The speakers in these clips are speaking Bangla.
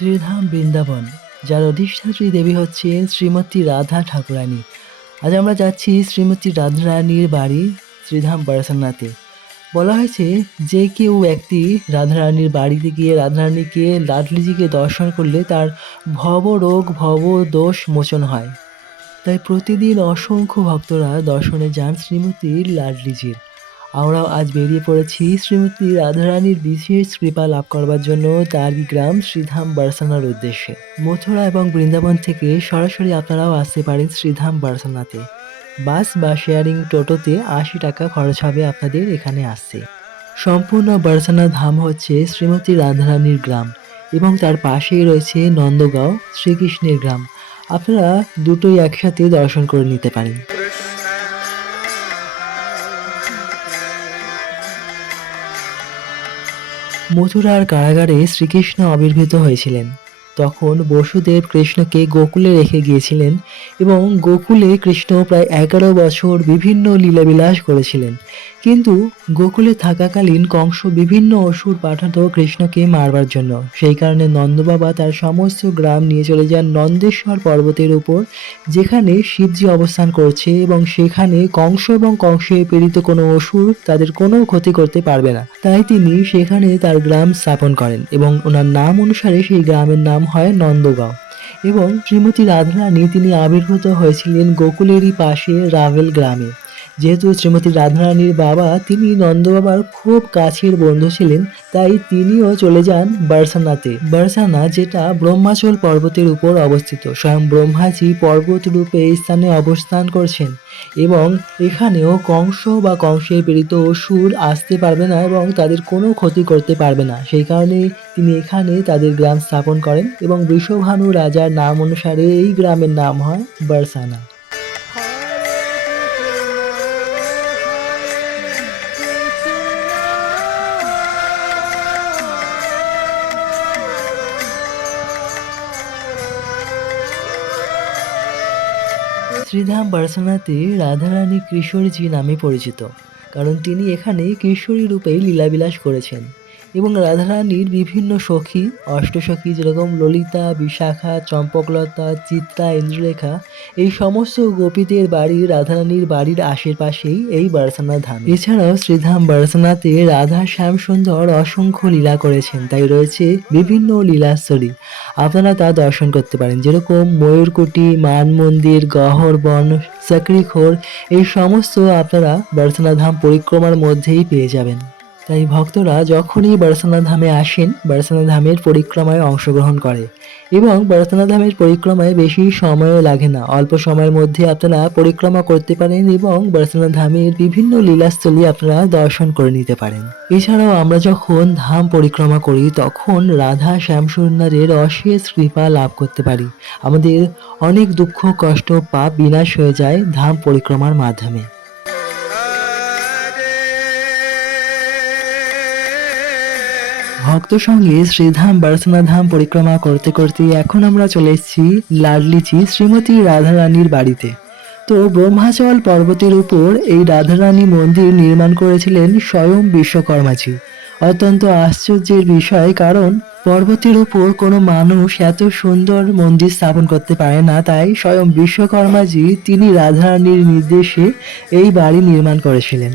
শ্রীধাম বৃন্দাবন, যার অধিষ্ঠাত্রী দেবী হচ্ছেন শ্রীমতী রাধা ঠাকুরানী। আজ আমরা যাচ্ছি শ্রীমতী রাধারানীর বাড়ি, শ্রীধাম বারাসান্নাতে বলা হয়েছে যে কেউ ব্যক্তি রাধারানীর বাড়িতে গিয়ে রাধারানীকে, লাডলিজিকে দর্শন করলে তার ভব রোগ, ভব দোষ মোচন হয়। তাই প্রতিদিন অসংখ্য ভক্তরা দর্শনে যান শ্রীমতী লাডলিজির। আমরাও আজ বেরিয়ে পড়েছি শ্রীমতী রাধারানীর বিশেষ কৃপা লাভ করবার জন্য তার গ্রাম শ্রীধাম বারসানার উদ্দেশ্যে। মথুরা এবং বৃন্দাবন থেকে সরাসরি আপনারাও আসতে পারেন শ্রীধাম বারসানাতে। বাস বা শেয়ারিং টোটোতে আশি টাকা খরচ হবে আপনাদের এখানে আসতে। সম্পূর্ণ বারসানা ধাম হচ্ছে শ্রীমতী রাধারানীর গ্রাম এবং তার পাশেই রয়েছে নন্দগাঁও শ্রীকৃষ্ণের গ্রাম। আপনারা দুটোই একসাথে দর্শন করে নিতে পারেন। মথুরার কারাগারে শ্রীকৃষ্ণ আবির্ভূত হয়েছিলেন। তখন বসুদেব কৃষ্ণকে গোকুলে রেখে গিয়েছিলেন এবং গোকুলে কৃষ্ণ প্রায় এগারো বছর বিভিন্ন লীলাবিলাস করেছিলেন। কিন্তু গোকুলে থাকাকালীন কংস বিভিন্ন অসুর পাঠাতো কৃষ্ণকে মারবার জন্য। সেই কারণে নন্দবাবা তার সমস্ত গ্রাম নিয়ে চলে যান নন্দেশ্বর পর্বতের উপর, যেখানে শিবজি অবস্থান করছে এবং সেখানে কংস এবং কংসে প্রেরিত কোনো অসুর তাদের কোনো ক্ষতি করতে পারবে না। তাই তিনি সেখানে তার গ্রাম স্থাপন করেন এবং ওনার নাম অনুসারে সেই গ্রামের নাম হয় নন্দগাঁও। এবং শ্রীমতী রাধারানী তিনি আবির্ভূত হয়েছিলেন গোকুলেরই পাশে রাভেল গ্রামে। যেহেতু শ্রীমতী রাধারানীর বাবা, তিনি নন্দবাবার খুব কাছের বন্ধু ছিলেন, তাই তিনিও চলে যান বারসানাতে। বারসানা, যেটা ব্রহ্মাচল পর্বতের উপর অবস্থিত, স্বয়ং ব্রহ্মাজি পর্বত রূপে এই স্থানে অবস্থান করছেন এবং এখানেও কংস বা কংসের প্রেরিত অসুর আসতে পারবে না এবং তাদের কোনো ক্ষতি করতে পারবে না। সেই কারণে তিনি এখানে তাদের গ্রাম স্থাপন করেন এবং বৃষভানু রাজার নাম অনুসারে এই গ্রামের নাম হয় বারসানা। শ্রীধাম বার্সানাতে রাধারানী কিশোরজি নামে পরিচিত কারণ তিনি এখানে কিশোরী রূপে লীলাবিলাস করেছেন। এবং রাধারানীর বিভিন্ন সখী, অষ্টসখী যেরকম ললিতা, বিশাখা, চম্পকলতা, চিত্রা, ইন্দ্রলেখা, এই সমস্ত গোপীদের বাড়ি রাধারানীর বাড়ির আশেপাশেই এই বারসানা ধাম। এছাড়াও শ্রীধাম বারসানাতে রাধা শ্যাম সুন্দর অসংখ্য লীলা করেছেন। তাই রয়েছে বিভিন্ন লীলাস্থলী আপনারা তা দর্শন করতে পারেন। যেরকম ময়ূরকুটি মান মন্দির গহর বন চাকরিখোর এই সমস্ত আপনারা বারসানা ধাম পরিক্রমার মধ্যেই পেয়ে যাবেন। তাই ভক্তরা যখনই বারসানা ধামে আসেন বারসানা ধামের পরিক্রমায় অংশগ্রহণ করে এবং বারসানা ধামের পরিক্রমায় বেশি সময়ও লাগে না। অল্প সময়ের মধ্যে আপনারা পরিক্রমা করতে পারেন এবং বারসানা ধামের বিভিন্ন লীলাস্থলী আপনারা দর্শন করে নিতে পারেন। এছাড়াও আমরা যখন ধাম পরিক্রমা করি, তখন রাধা শ্যামসুন্দরের অশেষ কৃপা লাভ করতে পারি। আমাদের অনেক দুঃখ, কষ্ট, পাপ বিনাশ হয়ে যায় ধাম পরিক্রমার মাধ্যমে। ভক্ত সঙ্গে শ্রীধাম বারসানা ধাম পরিক্রমা করতে করতে এখন আমরা চলে এসেছি লাডলিচি শ্রীমতী রাধারানীর বাড়িতে। তো ব্রহ্মাচল পর্বতের উপর এই রাধারানী মন্দির নির্মাণ করেছিলেন স্বয়ং বিশ্বকর্মাজি। অত্যন্ত আশ্চর্যের বিষয় কারণ পর্বতের উপর কোনো মানুষ এত সুন্দর মন্দির স্থাপন করতে পারে না, তাই স্বয়ং বিশ্বকর্মাজি তিনি রাধারানীর নির্দেশে এই বাড়ি নির্মাণ করেছিলেন।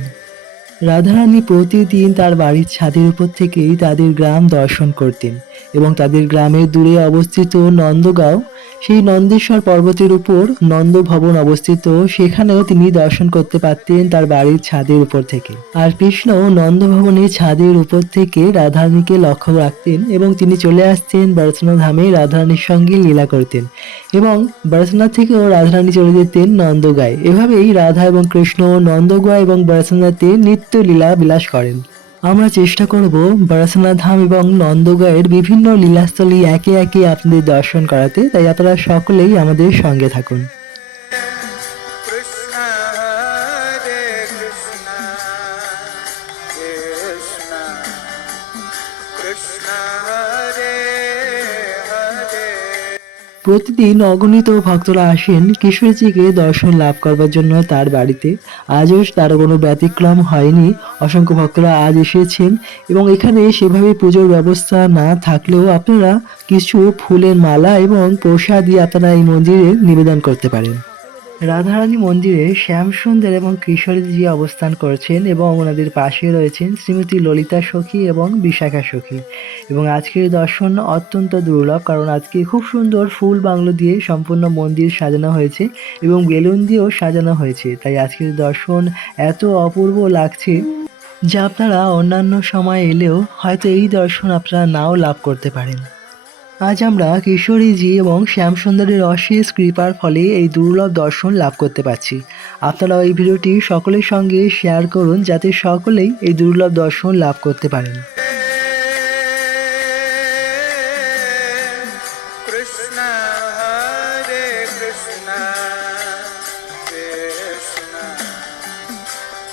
রাধারানী প্রতিদিন তার বাড়ির ছাদের উপর থেকেই তাদের গ্রাম দর্শন করতেন এবং তাদের গ্রামের দূরে অবস্থিত নন্দগাঁও সেই নন্দেশ্বর পর্বতের উপর নন্দ ভবন অবস্থিত, সেখানেও তিনি দর্শন করতে পারতেন তার বাড়ির ছাদের উপর থেকে। আর কৃষ্ণ নন্দ ভবনের ছাদের উপর থেকে রাধারানীকে লক্ষ্য রাখতেন এবং তিনি চলে আসতেন বারসনা ধামে রাধারানীর সঙ্গে লীলা করতেন এবং বারসনা থেকেও রাধারানী চলে যেতেন নন্দগায়। এভাবেই রাধা এবং কৃষ্ণ নন্দগাঁ এবং বারসনাতে নিত্য লীলা বিলাস করেন। আমরা চেষ্টা করব বারাসনা ধাম এবং নন্দগাঁয়ের বিভিন্ন লীলাস্থলী একে একে আপনাদের দর্শন করাতে। তাই আপনারা সকলেই আমাদের সঙ্গে থাকুন। প্রতিদিন অগণিত ভক্তরা আসেন কিশোরজিকে দর্শন লাভ করবার জন্য তার বাড়িতে। আজও তার কোনো ব্যতিক্রম হয়নি। অসংখ্য ভক্তরা আজ এসেছেন এবং এখানে সেভাবে পুজোর ব্যবস্থা না থাকলেও আপনারা কিছু ফুলের মালা এবং প্রসাদ দিয়ে আপনারা এই মন্দিরে নিবেদন করতে পারেন। রাধারানী মন্দিরে শ্যামসুন্দর এবং কিশোরীজি অবস্থান করছেন এবং ওনাদের পাশে রয়েছেন শ্রীমতী ললিতা সখী এবং বিশাখা সখী। এবং আজকের দর্শন অত্যন্ত দুর্লভ কারণ আজকে খুব সুন্দর ফুল বাংলো দিয়ে সম্পূর্ণ মন্দির সাজানো হয়েছে এবং বেলুন দিয়েও সাজানো হয়েছে। তাই আজকের দর্শন এত অপূর্ব লাগছে যা আপনারা অন্যান্য সময় এলেও হয়তো এই দর্শন আপনারা নাও লাভ করতে পারেন। আজ আমরা কিশোরীজি এবং শ্যামসুন্দরের অশেষ কৃপার ফলে এই দুর্লভ দর্শন লাভ করতে পারছি। আপনারা এই ভিডিওটি সকলের সঙ্গে শেয়ার করুন যাতে সকলেই এই দুর্লভ দর্শন লাভ করতে পারেন।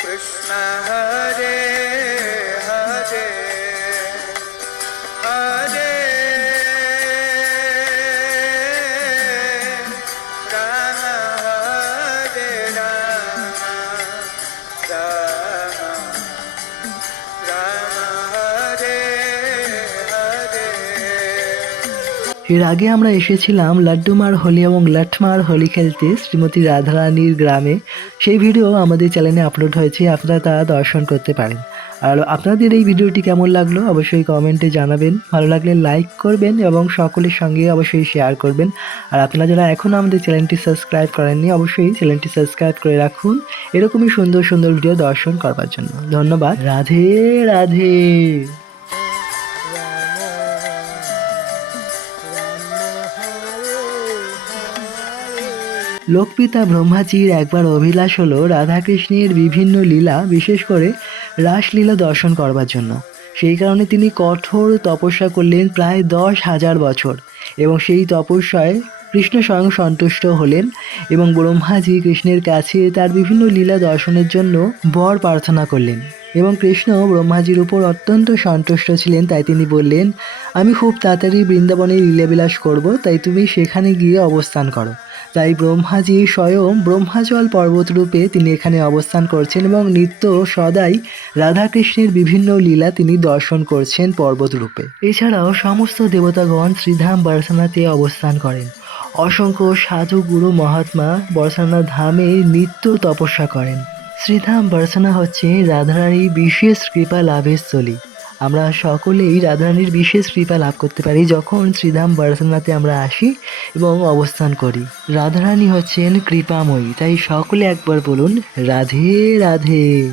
Krishna Hare এর আগে আমরা এসেছিলাম লাড্ডুমার হোলি এবং লাঠমার হোলি খেলতে শ্রীমতী রাধারানীর গ্রামে। সেই ভিডিও আমাদের চ্যানেলে আপলোড হয়েছে, আপনারা তা দর্শন করতে পারেন। আর আপনাদের এই ভিডিওটি কেমন লাগল অবশ্যই কমেন্টে জানাবেন। ভালো লাগলে লাইক করবেন এবং সকলের সঙ্গে অবশ্যই শেয়ার করবেন। আর আপনারা যারা এখনও আমাদের চ্যানেলটি সাবস্ক্রাইব করেননি, অবশ্যই চ্যানেলটি সাবস্ক্রাইব করে রাখুন। এরকমই সুন্দর সুন্দর ভিডিও দর্শন করবার জন্য। ধন্যবাদ। রাধে রাধে। লোকপিতা ব্রহ্মাজির একবার অভিলাষ হলো রাধাকৃষ্ণের বিভিন্ন লীলা, বিশেষ করে রাসলীলা দর্শন করবার জন্য। সেই কারণে তিনি কঠোর তপস্যা করলেন প্রায় দশ হাজার বছর এবং সেই তপস্যায় কৃষ্ণ স্বয়ং সন্তুষ্ট হলেন এবং ব্রহ্মাজি কৃষ্ণের কাছে তার বিভিন্ন লীলা দর্শনের জন্য বর প্রার্থনা করলেন এবং কৃষ্ণ ব্রহ্মাজির উপর অত্যন্ত সন্তুষ্ট ছিলেন। তাই তিনি বললেন, আমি খুব তাড়াতাড়ি বৃন্দাবনে লীলাবিলাস করব, তাই তুমি সেখানে গিয়ে অবস্থান করো। তাই ব্রহ্মাজি স্বয়ং ব্রহ্মাচল পর্বত রূপে তিনি এখানে অবস্থান করছেন এবং নিত্য সদাই রাধাকৃষ্ণের বিভিন্ন লীলা তিনি দর্শন করছেন পর্বত রূপে। এছাড়াও সমস্ত দেবতাগণ শ্রীধাম বারসানাতে অবস্থান করেন। অসংখ্য সাধু গুরু মহাত্মা বর্ষানা ধামে নিত্য তপস্যা করেন। শ্রীধাম বারসানা হচ্ছে রাধারানী বিশেষ কৃপা লাভের স্থলী। আমরা সকলেই রাধারানীর বিশেষ কৃপা লাভ করতে পারি যখন শ্রীধাম বারাসনাতে আমরা আসি এবং অবস্থান করি। রাধারানী হচ্ছেন কৃপাময়ী, তাই সকলে একবার বলুন, রাধে রাধে।